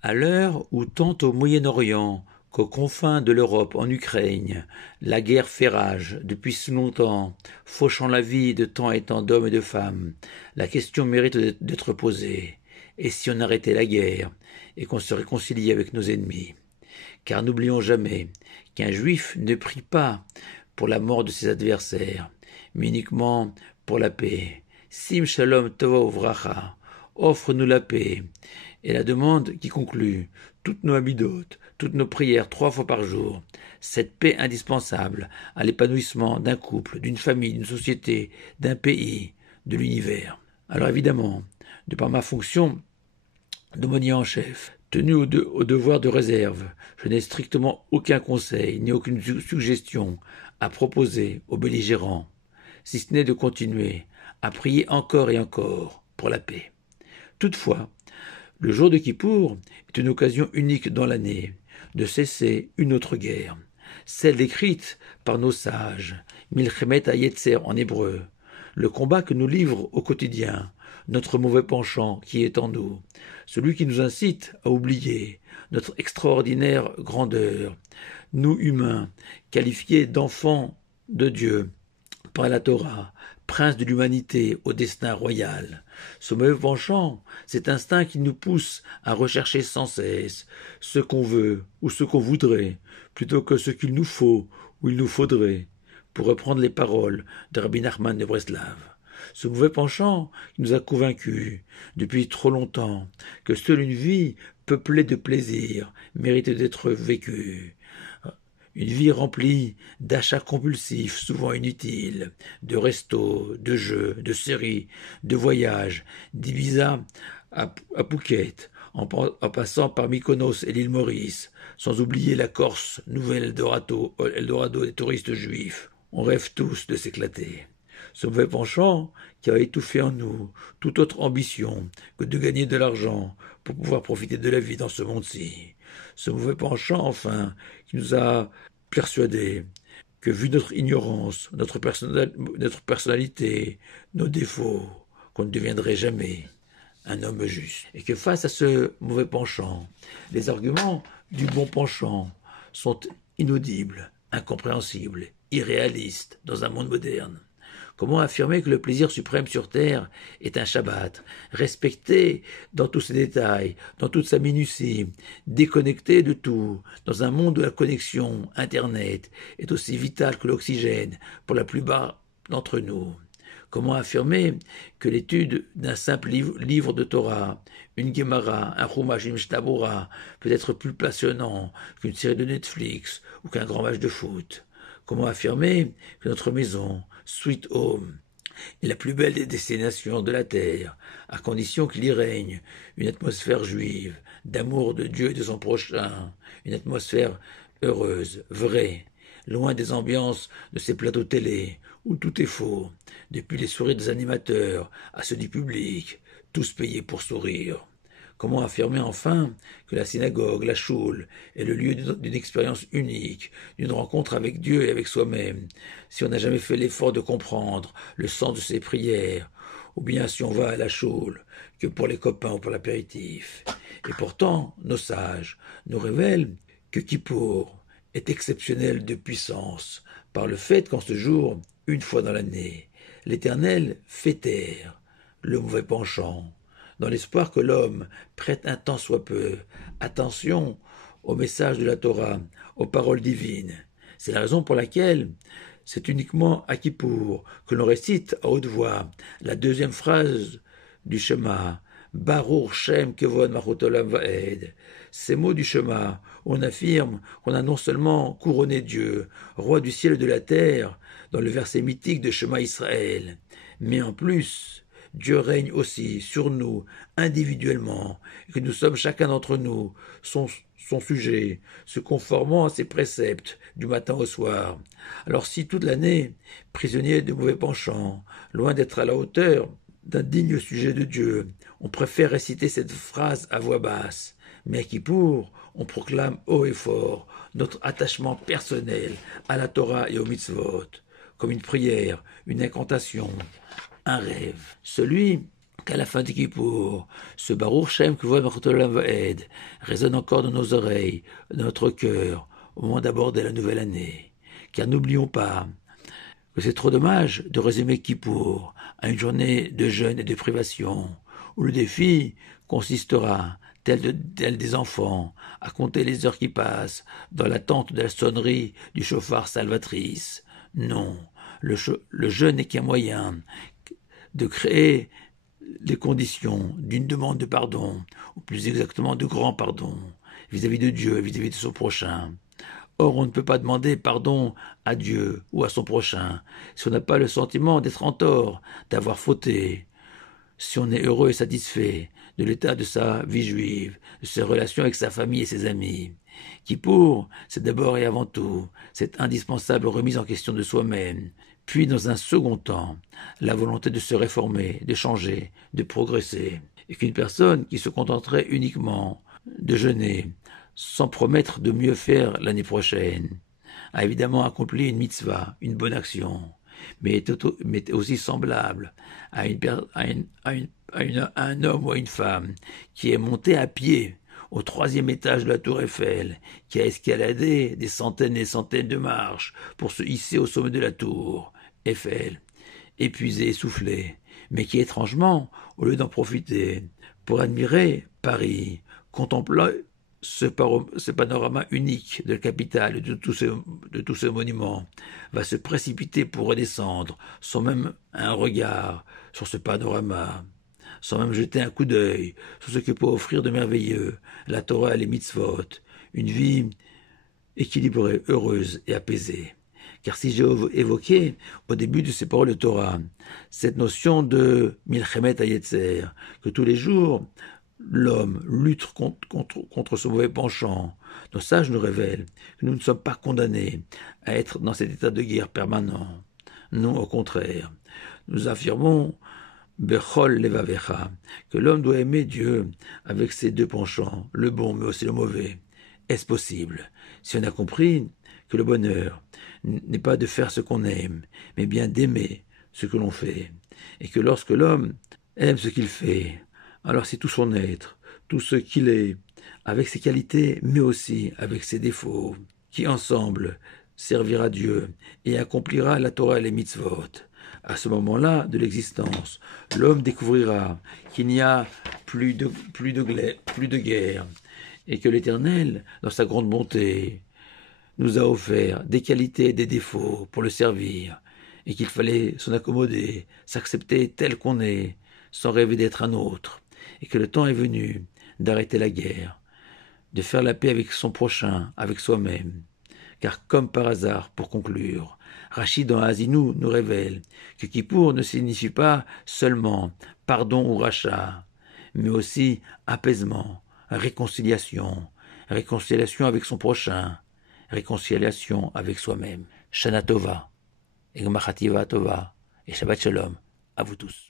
À l'heure où tant au Moyen-Orient qu'aux confins de l'Europe en Ukraine, la guerre fait rage depuis si longtemps, fauchant la vie de tant et tant d'hommes et de femmes, la question mérite d'être posée. Et si on arrêtait la guerre et qu'on se réconciliait avec nos ennemis? Car n'oublions jamais qu'un juif ne prie pas pour la mort de ses adversaires, mais uniquement pour la paix. Sim shalom tova uvracha, offre-nous la paix. Et la demande qui conclut toutes nos amidotes, toutes nos prières 3 fois par jour, cette paix indispensable à l'épanouissement d'un couple, d'une famille, d'une société, d'un pays, de l'univers. Alors évidemment, de par ma fonction d'aumônier en chef, tenu au devoir de réserve, je n'ai strictement aucun conseil ni aucune suggestion à proposer aux belligérants, si ce n'est de continuer à prier encore et encore pour la paix. Toutefois, le jour de Kippour est une occasion unique dans l'année de cesser une autre guerre, celle décrite par nos sages, Milchemet Hayetzer en hébreu, le combat que nous livre au quotidien notre mauvais penchant qui est en nous, celui qui nous incite à oublier notre extraordinaire grandeur, nous humains, qualifiés d'enfants de Dieu par la Torah, prince de l'humanité au destin royal. Ce mauvais penchant, cet instinct qui nous pousse à rechercher sans cesse ce qu'on veut ou ce qu'on voudrait, plutôt que ce qu'il nous faut ou il nous faudrait, pour reprendre les paroles de Rabbi Nachman de Breslav. Ce mauvais penchant qui nous a convaincus depuis trop longtemps que seule une vie peuplée de plaisir mérite d'être vécue. Une vie remplie d'achats compulsifs, souvent inutiles, de restos, de jeux, de séries, de voyages, d'Ibiza à Phuket, en passant par Mykonos et l'île Maurice, sans oublier la Corse, nouvel Eldorado des touristes juifs. On rêve tous de s'éclater. Ce mauvais penchant qui a étouffé en nous toute autre ambition que de gagner de l'argent pour pouvoir profiter de la vie dans ce monde-ci. Ce mauvais penchant, enfin, qui nous a persuadés que, vu notre ignorance, notre personnalité, nos défauts, qu'on ne deviendrait jamais un homme juste. Et que face à ce mauvais penchant, les arguments du bon penchant sont inaudibles, incompréhensibles, irréalistes dans un monde moderne. Comment affirmer que le plaisir suprême sur terre est un Shabbat, respecté dans tous ses détails, dans toute sa minutie, déconnecté de tout, dans un monde où la connexion Internet est aussi vitale que l'oxygène pour la plupart d'entre nous? Comment affirmer que l'étude d'un simple livre de Torah, une Gemara, un Chumash, une Mishnah peut être plus passionnant qu'une série de Netflix ou qu'un grand match de foot? Comment affirmer que notre maison, Sweet Home, est la plus belle des destinations de la terre, à condition qu'il y règne une atmosphère juive, d'amour de Dieu et de son prochain, une atmosphère heureuse, vraie, loin des ambiances de ces plateaux télé, où tout est faux, depuis les sourires des animateurs à ceux du public, tous payés pour sourire. Comment affirmer enfin que la synagogue, la choule, est le lieu d'une expérience unique, d'une rencontre avec Dieu et avec soi-même, si on n'a jamais fait l'effort de comprendre le sens de ses prières, ou bien si on va à la choule que pour les copains ou pour l'apéritif. Et pourtant, nos sages nous révèlent que Kippour est exceptionnel de puissance, par le fait qu'en ce jour, une fois dans l'année, l'Éternel fait taire le mauvais penchant, dans l'espoir que l'homme prête un tant soit peu attention au message de la Torah, aux paroles divines. C'est la raison pour laquelle c'est uniquement à Kippour que l'on récite à haute voix la deuxième phrase du Shema, Baruch Shem Kevod Malchut Olam Vaed. Ces mots du Shema, on affirme qu'on a non seulement couronné Dieu, roi du ciel et de la terre, dans le verset mythique de Shema Israël, mais en plus, Dieu règne aussi sur nous individuellement, et que nous sommes chacun d'entre nous son sujet, se conformant à ses préceptes du matin au soir. Alors si toute l'année, prisonnier de mauvais penchants, loin d'être à la hauteur d'un digne sujet de Dieu, on préfère réciter cette phrase à voix basse, mais à Kippour, on proclame haut et fort notre attachement personnel à la Torah et aux mitzvot, comme une prière, une incantation, un rêve, celui qu'à la fin de Kippour, ce Baruch Shem Kavod Malchut Olam Vaed résonne encore dans nos oreilles, dans notre cœur, au moment d'aborder la nouvelle année. Car n'oublions pas que c'est trop dommage de résumer Kippour à une journée de jeûne et de privation, où le défi consistera, tel des enfants, à compter les heures qui passent dans l'attente de la sonnerie du chauffard salvatrice. Non, le jeûne n'est qu'un moyen de créer les conditions d'une demande de pardon, ou plus exactement de grand pardon, vis-à-vis de Dieu, vis-à-vis de son prochain. Or, on ne peut pas demander pardon à Dieu ou à son prochain si on n'a pas le sentiment d'être en tort, d'avoir fauté, si on est heureux et satisfait de l'état de sa vie juive, de ses relations avec sa famille et ses amis. Kippour, c'est d'abord et avant tout cette indispensable remise en question de soi-même, puis dans un second temps, la volonté de se réformer, de changer, de progresser, et qu'une personne qui se contenterait uniquement de jeûner, sans promettre de mieux faire l'année prochaine, a évidemment accompli une mitzvah, une bonne action, mais est aussi semblable à un homme ou à une femme qui est monté à pied au 3e étage de la tour Eiffel, qui a escaladé des centaines et des centaines de marches pour se hisser au sommet de la tour Eiffel, épuisé, essoufflé, mais qui étrangement, au lieu d'en profiter pour admirer Paris, contempler ce panorama unique de la capitale et de tous ces monuments, va se précipiter pour redescendre, sans même un regard sur ce panorama, sans même jeter un coup d'œil sur ce que peut offrir de merveilleux la Torah et les mitzvot, une vie équilibrée, heureuse et apaisée. Car si j'ai évoqué au début de ces paroles de Torah cette notion de Milchemet Hayetzer, que tous les jours l'homme lutte contre ce mauvais penchant, nos sages nous révèlent que nous ne sommes pas condamnés à être dans cet état de guerre permanent. Non, au contraire, nous affirmons Bechol Levavecha, que l'homme doit aimer Dieu avec ses deux penchants, le bon mais aussi le mauvais. Est-ce possible, si on a compris que le bonheur n'est pas de faire ce qu'on aime, mais bien d'aimer ce que l'on fait, et que lorsque l'homme aime ce qu'il fait, alors c'est tout son être, tout ce qu'il est, avec ses qualités, mais aussi avec ses défauts, qui ensemble servira Dieu et accomplira la Torah et les mitzvot. À ce moment-là de l'existence, l'homme découvrira qu'il n'y a plus de guerre, et que l'Éternel, dans sa grande bonté, nous a offert des qualités et des défauts pour le servir, et qu'il fallait s'en accommoder, s'accepter tel qu'on est, sans rêver d'être un autre, et que le temps est venu d'arrêter la guerre, de faire la paix avec son prochain, avec soi-même. Car comme par hasard, pour conclure, Rachid dans Haazinu nous révèle que Kippour ne signifie pas seulement pardon ou rachat, mais aussi apaisement, réconciliation, réconciliation avec son prochain, réconciliation avec soi-même. Shana Tova, et Gmachativa Tova, et Shabbat Shalom à vous tous.